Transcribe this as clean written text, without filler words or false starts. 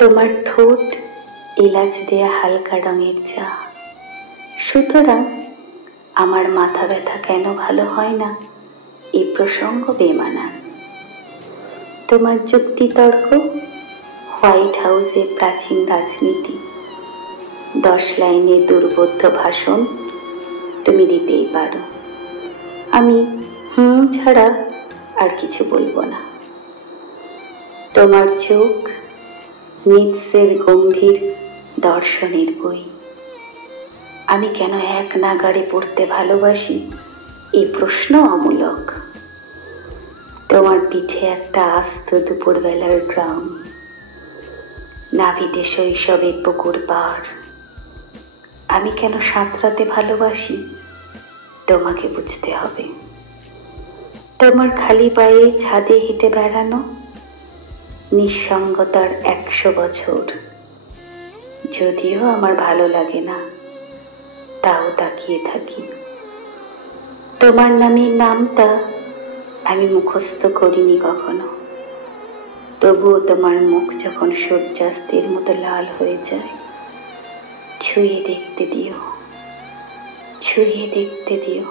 তোমার ঠোঁট এলাচ দেয়া হালকা রঙের চা। সুতরাং আমার মাথা ব্যথা কেন ভালো হয় না এই প্রসঙ্গ বেমানান। তোমার যুক্তিতর্ক হোয়াইট হাউসের প্রাচীন রাজনীতি। 10 লাইনের দুর্বোধ্য ভাষণ তুমি দিতেই পারো, আমি ছাড়া আর কিছু বলবো না। তোমার চোখ নিৎসের গম্ভীর দর্শনের বই। আমি কেন এক নাগাড়ে পড়তে ভালোবাসি এই প্রশ্ন অমূলক। তোমার পিঠে একটা আস্ত দুপুরবেলার ড্রাম, নাভিতে শৈশবের পুকুর পাড়। আমি কেন সাঁতরাতে ভালোবাসি তোমাকে বুঝতে হবে। তোমার খালি পায়ে ছাদে হেঁটে বেড়ানো, নিঃসঙ্গতার 100 বছর। যদিও আমার ভালো লাগে না, তাও তাকিয়ে থাকি। তোমার নামের নামটা আমি মুখস্থ করিনি কখনো, তবুও তোমার মুখ যখন সূর্যাস্তের মতো লাল হয়ে যায়, ছুঁয়ে দেখতে দিও, ছুঁয়ে দেখতে দিও।